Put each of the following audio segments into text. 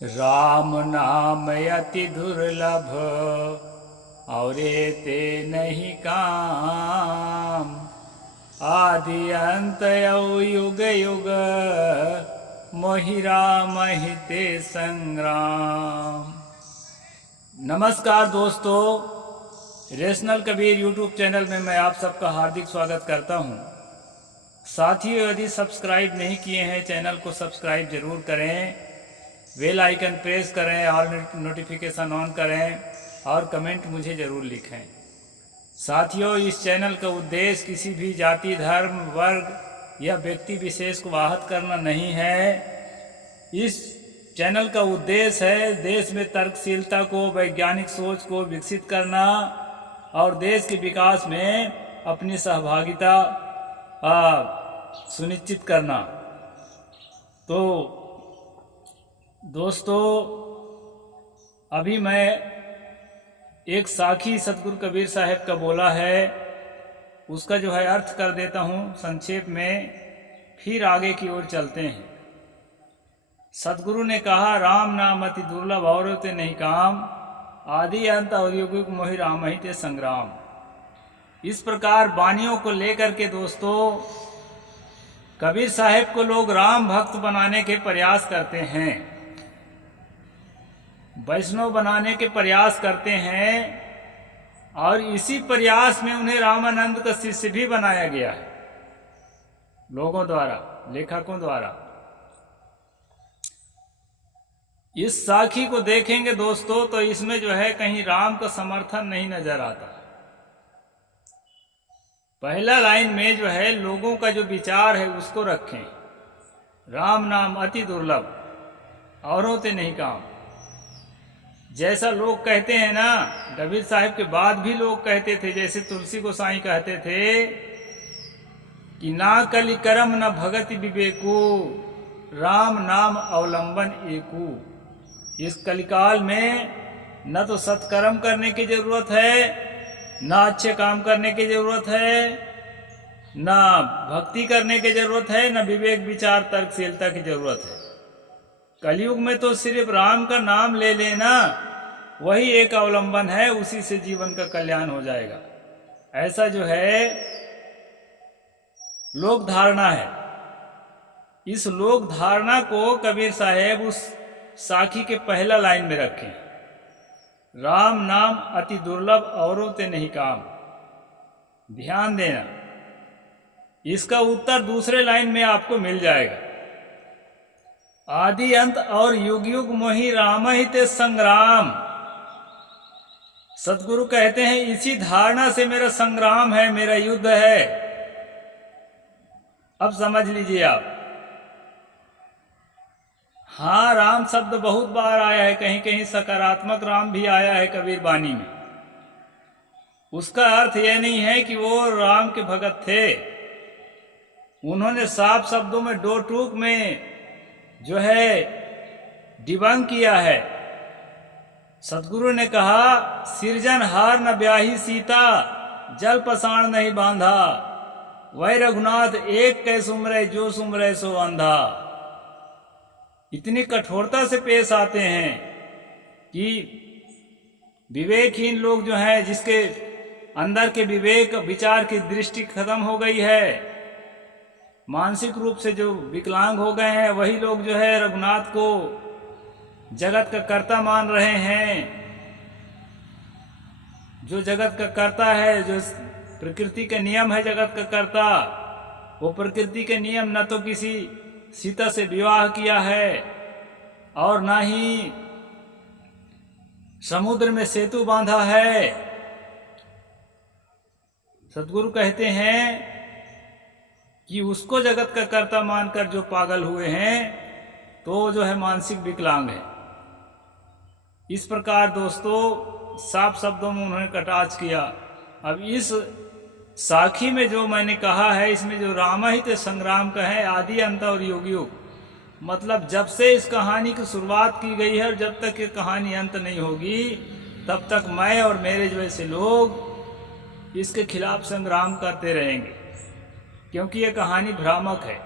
राम नाम अति दुर्लभ और ते नहीं काम। आदि अंत युग युग मोहि राम हिते संग्राम। नमस्कार दोस्तों, रेशनल कबीर यूट्यूब चैनल में मैं आप सबका हार्दिक स्वागत करता हूं। साथियों, यदि सब्सक्राइब नहीं किए हैं चैनल को सब्सक्राइब जरूर करें, बेल आइकन प्रेस करें, ऑल नोटिफिकेशन ऑन करें और कमेंट मुझे ज़रूर लिखें। साथियों, इस चैनल का उद्देश्य किसी भी जाति, धर्म, वर्ग या व्यक्ति विशेष को आहत करना नहीं है। इस चैनल का उद्देश्य है देश में तर्कशीलता को, वैज्ञानिक सोच को विकसित करना और देश के विकास में अपनी सहभागिता सुनिश्चित करना। तो दोस्तों, अभी मैं एक साखी सतगुरु कबीर साहब का बोला है, उसका जो है अर्थ कर देता हूँ संक्षेप में, फिर आगे की ओर चलते हैं। सतगुरु ने कहा, राम नाम अति दुर्लभ और ते नहीं काम। आदि अंत और युग मोहि राम ही ते संग्राम। इस प्रकार वाणियों को लेकर के दोस्तों कबीर साहब को लोग राम भक्त बनाने के प्रयास करते हैं, वैष्णव बनाने के प्रयास करते हैं और इसी प्रयास में उन्हें रामानंद का शिष्य भी बनाया गया है लोगों द्वारा, लेखकों द्वारा। इस साखी को देखेंगे दोस्तों तो इसमें जो है कहीं राम का समर्थन नहीं नजर आता। पहला लाइन में जो है लोगों का जो विचार है उसको रखें, राम नाम अति दुर्लभ औरों ते नहीं काम। जैसा लोग कहते हैं ना, कबीर साहब के बाद भी लोग कहते थे, जैसे तुलसी गोसाई कहते थे कि ना कलि करम न भगति विवेकू, राम नाम अवलंबन एकू। इस कलिकाल में न तो सत्कर्म करने की जरूरत है, ना अच्छे काम करने की जरूरत है, ना भक्ति करने की जरूरत है, ना विवेक विचार तर्कशीलता की जरूरत है। कलयुग में तो सिर्फ राम का नाम ले लेना वही एक अवलंबन है, उसी से जीवन का कल्याण हो जाएगा। ऐसा जो है लोक धारणा है। इस लोक धारणा को कबीर साहेब उस साखी के पहला लाइन में रखें, राम नाम अति दुर्लभ औरों ते नहीं काम। ध्यान देना, इसका उत्तर दूसरे लाइन में आपको मिल जाएगा। आदि अंत और युग युग मोहि राम ही ते संग्राम। सतगुरु कहते हैं इसी धारणा से मेरा संग्राम है, मेरा युद्ध है। अब समझ लीजिए आप। हाँ, राम शब्द बहुत बार आया है, कहीं कहीं सकारात्मक राम भी आया है कबीर वाणी में। उसका अर्थ यह नहीं है कि वो राम के भगत थे। उन्होंने साफ शब्दों में दो टूक में जो है डिबंक किया है। सतगुरु ने कहा, सिरजनहार न ब्याही सीता, जल पसाण नहीं बांधा। वै रघुनाथ एक कै सुमरे, जो सुमरे सो अंधा। इतनी कठोरता से पेश आते हैं कि विवेकहीन लोग जो हैं, जिसके अंदर के विवेक विचार की दृष्टि खत्म हो गई है, मानसिक रूप से जो विकलांग हो गए हैं, वही लोग जो है रघुनाथ को जगत का कर्ता मान रहे हैं। जो जगत का कर्ता है, जो प्रकृति के नियम है जगत का कर्ता, वो प्रकृति के नियम न तो किसी सीता से विवाह किया है और ना ही समुद्र में सेतु बांधा है। सतगुरु कहते हैं कि उसको जगत का कर्ता मानकर जो पागल हुए हैं तो जो है मानसिक विकलांग है। इस प्रकार दोस्तों साफ शब्दों में उन्होंने कटाक्ष किया। अब इस साखी में जो मैंने कहा है, इसमें जो रामहित संग्राम का है, आदि अंत और युग युग, मतलब जब से इस कहानी की शुरुआत की गई है और जब तक ये कहानी अंत नहीं होगी तब तक मैं और मेरे जैसे लोग इसके खिलाफ संग्राम करते रहेंगे, क्योंकि ये कहानी भ्रामक है।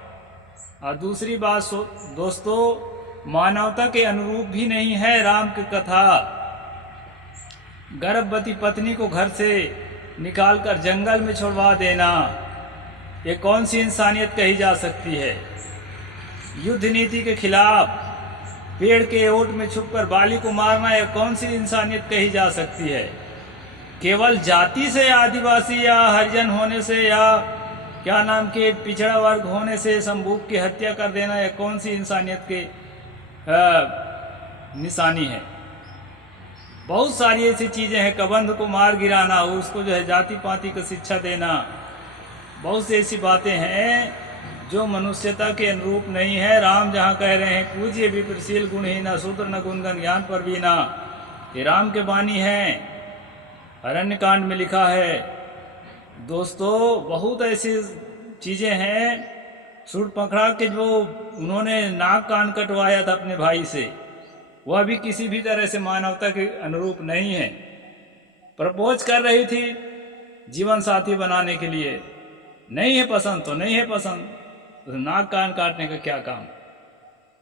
और दूसरी बात दोस्तों, मानवता के अनुरूप भी नहीं है राम की कथा। गर्भवती पत्नी को घर से निकालकर जंगल में छोड़वा देना, ये कौन सी इंसानियत कही जा सकती है। युद्ध नीति के खिलाफ पेड़ के ओट में छुपकर बाली को मारना, यह कौन सी इंसानियत कही जा सकती है। केवल जाति से, आदिवासी या हरिजन होने से, या क्या नाम के पिछड़ा वर्ग होने से संभूक की हत्या कर देना, यह कौन सी इंसानियत के निशानी है। बहुत सारी ऐसी चीजें हैं, कबंध को मार गिराना, उसको जो है जाति पाति को शिक्षा देना, बहुत सी ऐसी बातें हैं जो मनुष्यता के अनुरूप नहीं है। राम जहाँ कह रहे हैं पूज्य विप्रशील गुणहीना शूद्र न गुणगन ज्ञान पर बीना, ये राम के वाणी है, अरण्य कांड में लिखा है। दोस्तों बहुत ऐसी चीजें हैं। शूर्पणखा के जो उन्होंने नाक कान कटवाया था अपने भाई से, वह भी किसी भी तरह से मानवता के अनुरूप नहीं है। प्रपोज कर रही थी जीवन साथी बनाने के लिए, नहीं है पसंद तो नहीं है पसंद, तो नाक कान काटने का क्या काम।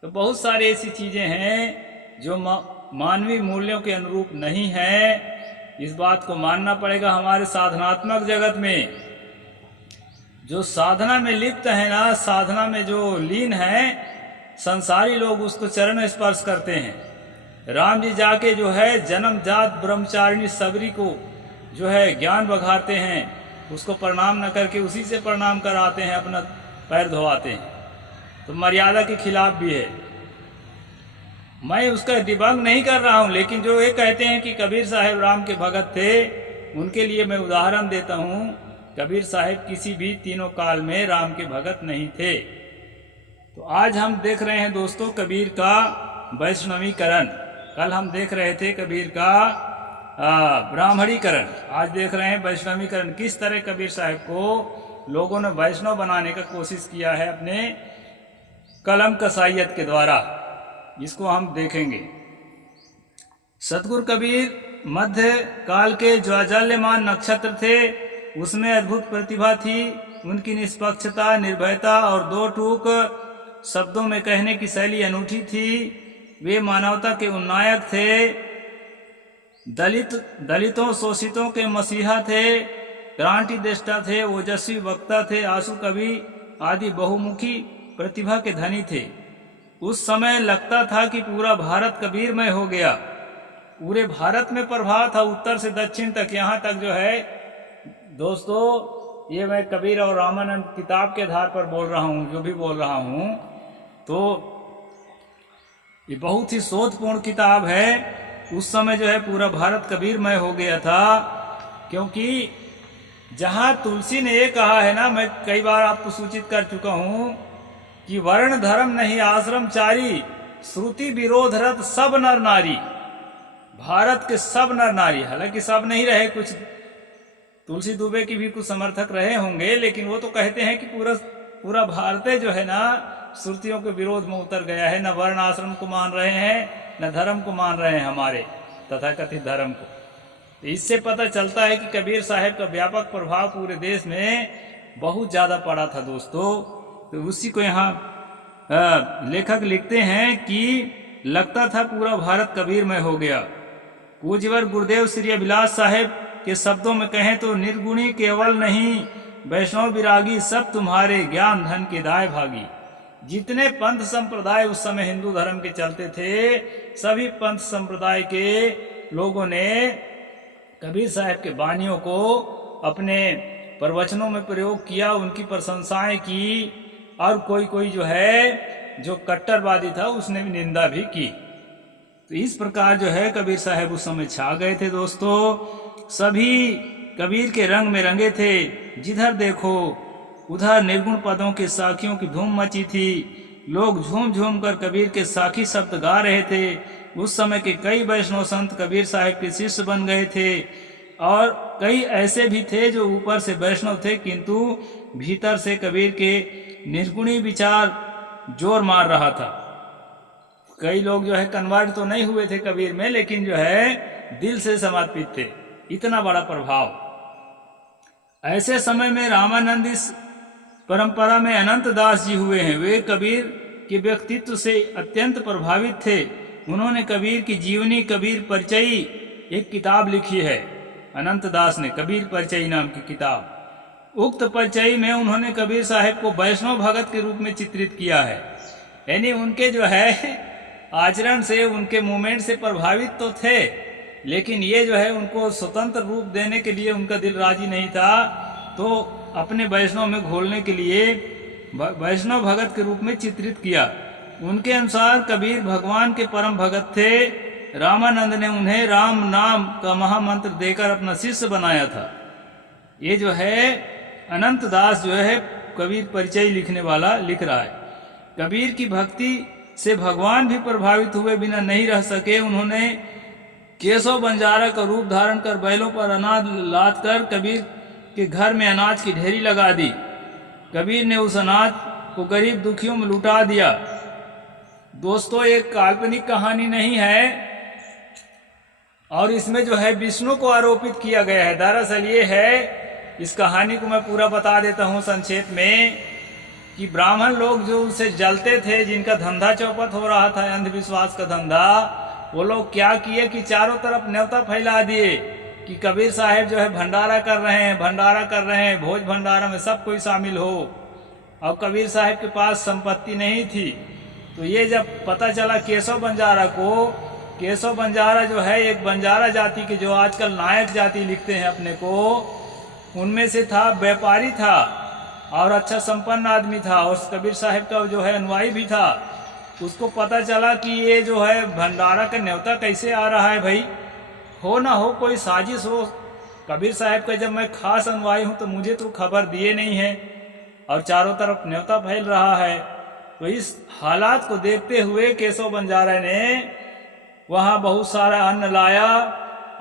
तो बहुत सारी ऐसी चीजें हैं जो मानवीय मूल्यों के अनुरूप नहीं है। इस बात को मानना पड़ेगा। हमारे साधनात्मक जगत में जो साधना में लिप्त है ना, साधना में जो लीन है, संसारी लोग उसको चरण स्पर्श करते हैं। राम जी जाके जो है जन्मजात ब्रह्मचारिणी सबरी को जो है ज्ञान बघारते हैं, उसको प्रणाम न करके उसी से प्रणाम कराते हैं, अपना पैर धोवाते हैं, तो मर्यादा के खिलाफ भी है। मैं उसका डिबंग नहीं कर रहा हूं, लेकिन जो ये कहते हैं कि कबीर साहब राम के भगत थे, उनके लिए मैं उदाहरण देता हूं। कबीर साहब किसी भी तीनों काल में राम के भगत नहीं थे। तो आज हम देख रहे हैं दोस्तों कबीर का वैष्णवीकरण। कल हम देख रहे थे कबीर का ब्राह्मणीकरण, आज देख रहे हैं वैष्णवीकरण। किस तरह कबीर साहब को लोगों ने वैष्णव बनाने का कोशिश किया है अपने कलम कसाईयत के द्वारा, इसको हम देखेंगे। सतगुरु कबीर मध्य काल के ज्वाज्वल्यमान नक्षत्र थे, उसमें अद्भुत प्रतिभा थी। उनकी निष्पक्षता, निर्भयता और दो टूक शब्दों में कहने की शैली अनूठी थी। वे मानवता के उन्नायक थे, दलितों शोषितों के मसीहा थे, क्रांति दृष्टा थे, ओजस्वी वक्ता थे, आंसू कवि आदि बहुमुखी प्रतिभा के धनी थे। उस समय लगता था कि पूरा भारत कबीरमय हो गया। पूरे भारत में प्रभाव था, उत्तर से दक्षिण तक। यहाँ तक जो है दोस्तों, ये मैं कबीर और रामानंद किताब के आधार पर बोल रहा हूँ, जो भी बोल रहा हूँ, तो ये बहुत ही शोधपूर्ण किताब है। उस समय जो है पूरा भारत कबीरमय हो गया था, क्योंकि जहाँ तुलसी ने ये कहा है ना, मैं कई बार आपको सूचित कर चुका हूँ कि वर्ण धर्म नहीं आश्रमचारी, श्रुति विरोधरत सब नर नारी। भारत के सब नर नारी, हालांकि सब नहीं रहे, कुछ तुलसी दुबे की भी कुछ समर्थक रहे होंगे, लेकिन वो तो कहते हैं कि पूरा भारत जो है ना श्रुतियों के विरोध में उतर गया है। न वर्ण आश्रम को मान रहे हैं, न धर्म को मान रहे हैं, हमारे तथाकथित धर्म को। तो इससे पता चलता है कि कबीर साहब का व्यापक प्रभाव पूरे देश में बहुत ज्यादा पड़ा था दोस्तों। तो उसी को यहाँ लेखक लिखते हैं कि लगता था पूरा भारत कबीरमय हो गया। पूज्यवर गुरुदेव श्री अभिलाष साहेब के शब्दों में कहें तो निर्गुणी केवल नहीं, वैष्णव विरागी सब तुम्हारे ज्ञान धन के दाय भागी। जितने पंथ संप्रदाय उस समय हिंदू धर्म के चलते थे, सभी पंथ संप्रदाय के लोगों ने कबीर साहब के वाणियों को अपने प्रवचनों में प्रयोग किया, उनकी प्रशंसाएं की, और कोई जो है जो कट्टरवादी था उसने भी निंदा भी की। तो इस प्रकार जो है कबीर साहब उस समय छा गए थे दोस्तों। सभी कबीर के रंग में रंगे थे, जिधर देखो उधर निर्गुण पदों के साखियों की धूम मची थी। लोग झूम झूम कर कबीर के साखी शब्द गा रहे थे। उस समय के कई वैष्णव संत कबीर साहब के शिष्य बन गए थे, और कई ऐसे भी थे जो ऊपर से वैष्णव थे किंतु भीतर से कबीर के निर्गुणी विचार जोर मार रहा था। कई लोग जो है कन्वर्ट तो नहीं हुए थे कबीर में, लेकिन जो है दिल से समर्पित थे। इतना बड़ा प्रभाव। ऐसे समय में रामानंद इस परंपरा में अनंत दास जी हुए हैं। वे कबीर के व्यक्तित्व से अत्यंत प्रभावित थे। उन्होंने कबीर की जीवनी कबीर परिचयी एक किताब लिखी है। अनंत दास ने कबीर परिचयी नाम की किताब। उक्त परिचयी में उन्होंने कबीर साहब को वैष्णव भगत के रूप में चित्रित किया है। यानी उनके जो है आचरण से, उनके मूवमेंट से प्रभावित तो थे, लेकिन ये जो है उनको स्वतंत्र रूप देने के लिए उनका दिल राजी नहीं था, तो अपने वैष्णव में घोलने के लिए वैष्णव भगत के रूप में चित्रित किया। उनके अनुसार कबीर भगवान के परम भगत थे। रामानंद ने उन्हें राम नाम का महामंत्र देकर अपना शिष्य बनाया था। ये जो है अनंत दास जो है कबीर परिचय लिखने वाला लिख रहा है। कबीर की भक्ति से भगवान भी प्रभावित हुए बिना नहीं रह सके। उन्होंने केशव बंजारा का रूप धारण कर बैलों पर अनाज लाद कर कबीर के घर में अनाज की ढेरी लगा दी। कबीर ने उस अनाज को गरीब दुखियों में लुटा दिया। दोस्तों, एक काल्पनिक कहानी नहीं है और इसमें जो है विष्णु को आरोपित किया गया है। दरअसल ये है, इस कहानी को मैं पूरा बता देता हूँ संक्षेप में, कि ब्राह्मण लोग जो उनसे जलते थे, जिनका धंधा चौपट हो रहा था, अंधविश्वास का धंधा, वो लोग क्या किए कि चारों तरफ न्योता फैला दिए कि कबीर साहब जो है भंडारा कर रहे हैं, भंडारा कर रहे हैं, भोज भंडारा में सब कोई शामिल हो। और कबीर साहब के पास संपत्ति नहीं थी। तो ये जब पता चला केशव बंजारा को, केशव बंजारा जो है एक बंजारा जाति के, जो आजकल नायक जाति लिखते हैं अपने को, उनमें से था, व्यापारी था और अच्छा संपन्न आदमी था और कबीर साहब का जो है अनुयायी भी था। उसको पता चला कि ये जो है भंडारा का न्योता कैसे आ रहा है, भाई हो ना हो कोई साजिश हो। कबीर साहब का जब मैं खास अनुयायी हूँ तो मुझे तो खबर दिए नहीं है और चारों तरफ न्योता फैल रहा है। तो इस हालात को देखते हुए केशव बंजारा ने वहाँ बहुत सारा अन्न लाया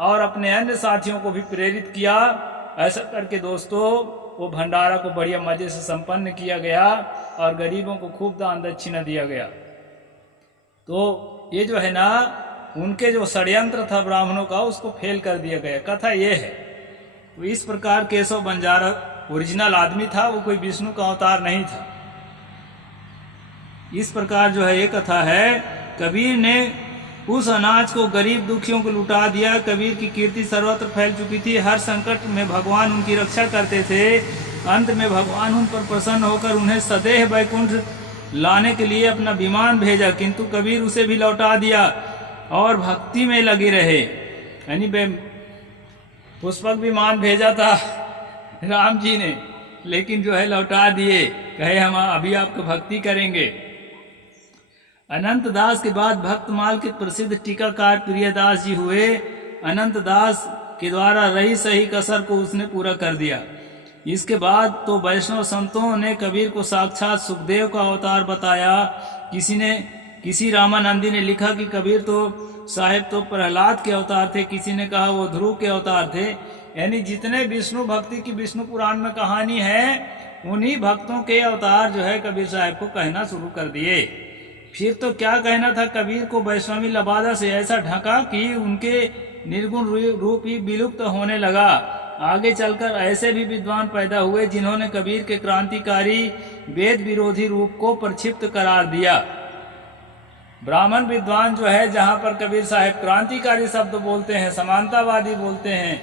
और अपने अन्य साथियों को भी प्रेरित किया। ऐसा करके दोस्तों वो भंडारा को बढ़िया मजे से संपन्न किया गया और गरीबों को खूब दान दक्षिणा दिया गया। तो ये जो है ना, उनके जो षड्यंत्र था ब्राह्मणों का, उसको फेल कर दिया गया। कथा ये है। तो इस प्रकार केशव बंजारा ओरिजिनल आदमी था, वो कोई विष्णु का अवतार नहीं था। इस प्रकार जो है ये कथा है। कबीर ने उस अनाज को गरीब दुखियों को लुटा दिया। कबीर की कीर्ति सर्वत्र फैल चुकी थी। हर संकट में भगवान उनकी रक्षा करते थे। अंत में भगवान उन पर प्रसन्न होकर उन्हें सदैव वैकुंठ लाने के लिए अपना विमान भेजा, किंतु कबीर उसे भी लौटा दिया और भक्ति में लगे रहे। यानी पुष्पक विमान भेजा था राम जी ने, लेकिन जो है लौटा दिए, कहे हम अभी आपको भक्ति करेंगे। अनंत दास के बाद भक्तमाल के प्रसिद्ध टीकाकार प्रियदास जी हुए। अनंत दास के द्वारा रही सही कसर को उसने पूरा कर दिया। इसके बाद तो वैष्णव संतों ने कबीर को साक्षात सुखदेव का अवतार बताया। किसी रामानंदी ने लिखा कि कबीर तो साहेब तो प्रहलाद के अवतार थे, किसी ने कहा वो ध्रुव के अवतार थे। यानी जितने विष्णु भक्ति की विष्णु पुराण में कहानी है, उन्हीं भक्तों के अवतार जो है कबीर साहब को कहना शुरू कर दिए। फिर तो क्या कहना था, कबीर को वैष्णवी लबादा से ऐसा ढका कि उनके निर्गुण रूप ही विलुप्त होने लगा। आगे चलकर ऐसे भी विद्वान पैदा हुए जिन्होंने कबीर के क्रांतिकारी वेद विरोधी रूप को प्रक्षिप्त करार दिया। ब्राह्मण विद्वान जो है, जहाँ पर कबीर साहब क्रांतिकारी शब्द बोलते हैं, समानतावादी बोलते हैं,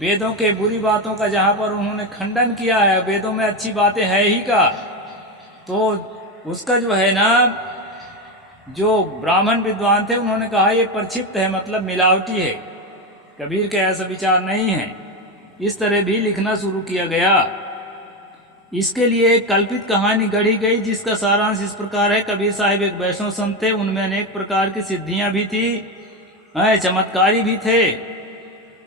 वेदों के बुरी बातों का जहाँ पर उन्होंने खंडन किया है, वेदों में अच्छी बातें है ही का, तो उसका जो है ना, जो ब्राह्मण विद्वान थे उन्होंने कहा ये प्रक्षिप्त है, मतलब मिलावटी है, कबीर के ऐसा विचार नहीं है। इस तरह भी लिखना शुरू किया गया। इसके लिए एक कल्पित कहानी गढ़ी गई जिसका सारांश इस प्रकार है। कबीर साहिब एक वैष्णव संत थे, उनमें अनेक प्रकार की सिद्धियां भी थी, चमत्कारी भी थे,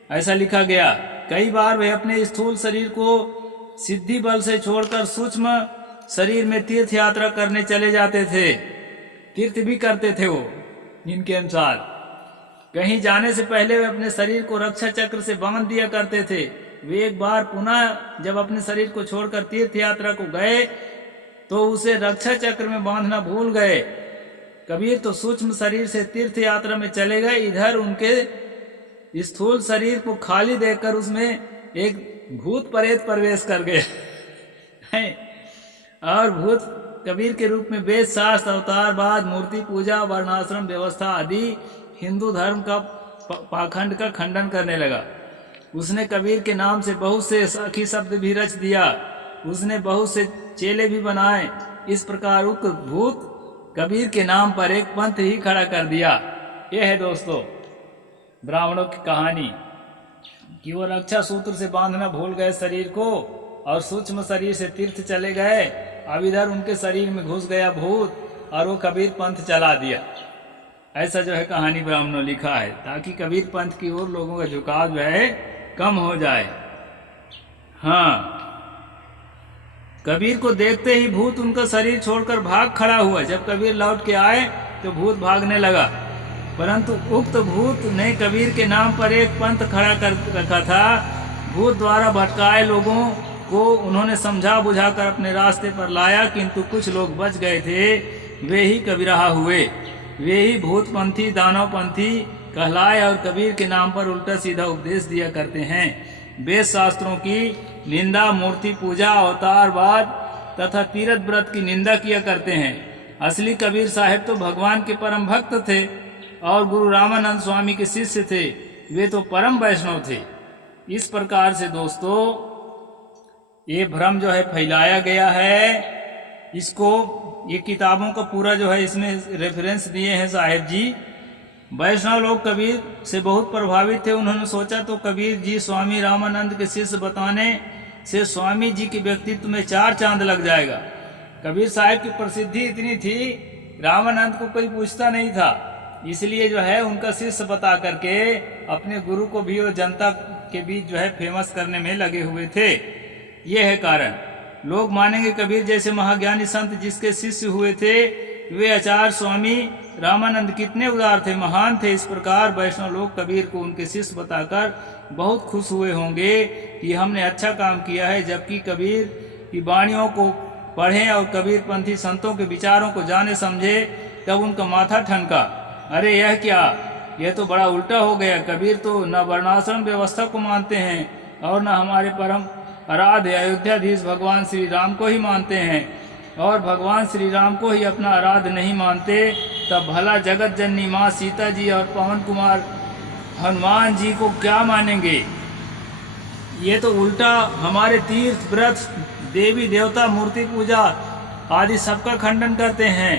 ऐसा लिखा गया। कई बार वे अपने स्थूल शरीर को सिद्धि बल से छोड़कर सूक्ष्म शरीर में तीर्थ यात्रा करने चले जाते थे, तीर्थ भी करते थे वो इनके अनुसार। कहीं जाने से पहले वे अपने शरीर को रक्षा चक्र से बांध दिया करते थे। वे एक बार पुनः जब अपने शरीर को छोड़कर तीर्थ यात्रा को गए तो उसे रक्षा चक्र में बांधना भूल गए। कबीर तो सूक्ष्म शरीर से तीर्थ यात्रा में चले गए, इधर उनके स्थूल शरीर को खाली देखकर उसमें एक भूत प्रेत प्रवेश कर गए और भूत कबीर के रूप में वेद शास्त्र, अवतारवाद, मूर्ति पूजा, वर्णाश्रम व्यवस्था आदि हिंदू धर्म का पाखंड का खंडन करने लगा। उसने कबीर के नाम से बहुत से साखी शब्द भी रच दिया। उसने बहुत से चेले भी बनाए। इस प्रकार उक्त भूत कबीर के नाम पर एक पंथ ही खड़ा कर दिया। यह है दोस्तों ब्राह्मणों की कहानी कि वो रक्षा सूत्र से बांधना भूल गए शरीर को और सूक्ष्म शरीर से तीर्थ चले गए। अब इधर उनके शरीर में घुस गया भूत और वो कबीर पंथ चला दिया। ऐसा जो है कहानी ब्राह्मणों लिखा है, ताकि कबीर पंथ की ओर लोगों का झुकाव जो है कम हो जाए। हाँ, कबीर को देखते ही भूत उनका शरीर छोड़कर भाग खड़ा हुआ। जब कबीर लौट के आए तो भूत भागने लगा, परंतु उक्त भूत ने कबीर के नाम पर एक पंथ खड़ा कर रखा था। भूत द्वारा भटकाए लोगों को उन्होंने समझा बुझाकर अपने रास्ते पर लाया, किंतु कुछ लोग बच गए थे, वे ही कबीराहा हुए। वे ही भूतपंथी दानवपंथी कहलाए और कबीर के नाम पर उल्टा सीधा उपदेश दिया करते हैं। वेद शास्त्रों की निंदा, मूर्ति पूजा, अवतारवाद तथा तीर्थ व्रत की निंदा किया करते हैं। असली कबीर साहब तो भगवान के परम भक्त थे और गुरु रामानंद स्वामी के शिष्य थे। वे तो परम वैष्णव थे। इस प्रकार से दोस्तों ये भ्रम जो है फैलाया गया है। इसको ये किताबों का पूरा जो है इसमें रेफरेंस दिए हैं साहेब जी। वैष्णव लोग कबीर से बहुत प्रभावित थे। उन्होंने सोचा तो कबीर जी स्वामी रामानंद के शिष्य बताने से स्वामी जी के व्यक्तित्व में 4 चांद लग जाएगा। कबीर साहब की प्रसिद्धि इतनी थी, रामानंद को कोई पूछता नहीं था। इसलिए जो है उनका शिष्य बता करके अपने गुरु को भी और जनता के बीच जो है फेमस करने में लगे हुए थे। ये है कारण। लोग मानेंगे कबीर जैसे महाज्ञानी संत जिसके शिष्य हुए थे वे आचार्य स्वामी रामानंद कितने उदार थे, महान थे। इस प्रकार वैष्णव लोग कबीर को उनके शिष्य बताकर बहुत खुश हुए होंगे कि हमने अच्छा काम किया है। जबकि कबीर की वाणियों को पढ़ें और कबीरपंथी संतों के विचारों को जाने समझे तब उनका माथा ठनका। अरे यह क्या, यह तो बड़ा उल्टा हो गया। कबीर तो न वर्णाश्रम व्यवस्था को मानते हैं और न हमारे परम आराध्य अयोध्याधीश भगवान श्री राम को ही मानते हैं, और भगवान श्री राम को ही अपना आराध्य नहीं मानते। तब भला जगत जननी माँ सीता जी और पवन कुमार हनुमान जी को क्या मानेंगे। ये तो उल्टा हमारे तीर्थ व्रत, देवी देवता, मूर्ति पूजा आदि सबका खंडन करते हैं।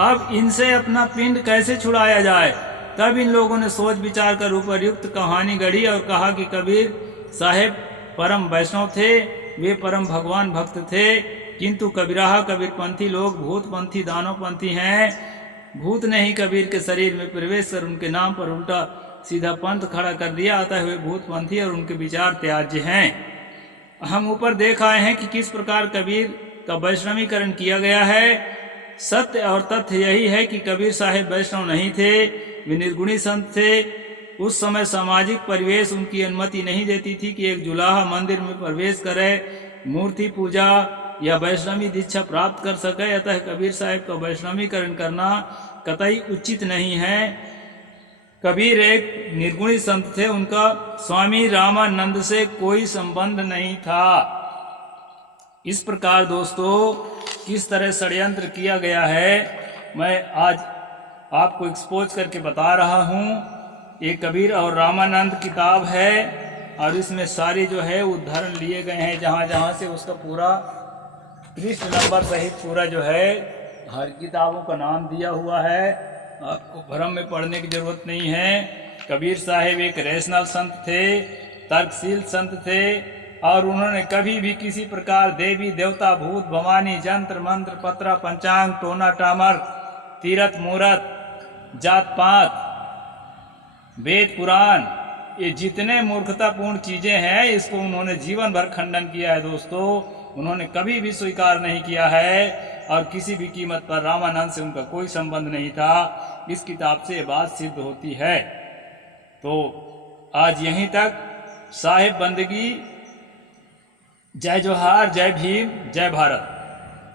अब इनसे अपना पिंड कैसे छुड़ाया जाए। तब इन लोगों ने सोच विचार कर उपर्युक्त कहानी गढ़ी और कहा कि कबीर साहेब परम वैष्णव थे, वे परम भगवान भक्त थे, किंतु कबीराहा कबीरपंथी लोग भूतपंथी दानवपंथी हैं। भूत ने ही कबीर के शरीर में प्रवेश कर उनके नाम पर उल्टा सीधा पंथ खड़ा कर दिया, अतः वे भूतपंथी और उनके विचार त्याज्य हैं। हम ऊपर देख आए हैं कि किस प्रकार कबीर का वैष्णवीकरण किया गया है। सत्य और तथ्य यही है कि कबीर साहेब वैष्णव नहीं थे, वे निर्गुणी संत थे। उस समय सामाजिक परिवेश उनकी अनुमति नहीं देती थी कि एक जुलाहा मंदिर में प्रवेश करे, मूर्ति पूजा या वैष्णवी दीक्षा प्राप्त कर सके। अतः कबीर साहब का वैष्णवीकरण करना कतई उचित नहीं है। कबीर एक निर्गुणी संत थे, उनका स्वामी रामानंद से कोई संबंध नहीं था। इस प्रकार दोस्तों किस तरह षड्यंत्र किया गया है मैं आज आपको एक्सपोज करके बता रहा हूँ। ये कबीर और रामानंद किताब है और इसमें सारे जो है उदाहरण लिए गए हैं, जहाँ जहाँ से उसका पूरा पृष्ठ नंबर सहित पूरा जो है हर किताबों का नाम दिया हुआ है। आपको भ्रम में पढ़ने की जरूरत नहीं है। कबीर साहेब एक रैशनल संत थे, तर्कशील संत थे और उन्होंने कभी भी किसी प्रकार देवी देवता, भूत भवानी, जंत्र मंत्र, पत्रा, पंचांग, टोना टामर, तीरथ मूरत, जात पात, वेद पुराण, ये जितने मूर्खतापूर्ण चीजें हैं इसको उन्होंने जीवन भर खंडन किया है। दोस्तों उन्होंने कभी भी स्वीकार नहीं किया है और किसी भी कीमत पर रामानंद से उनका कोई संबंध नहीं था। इस किताब से ये बात सिद्ध होती है। तो आज यहीं तक। साहिब बंदगी। जय जोहार, जय भीम, जय भारत।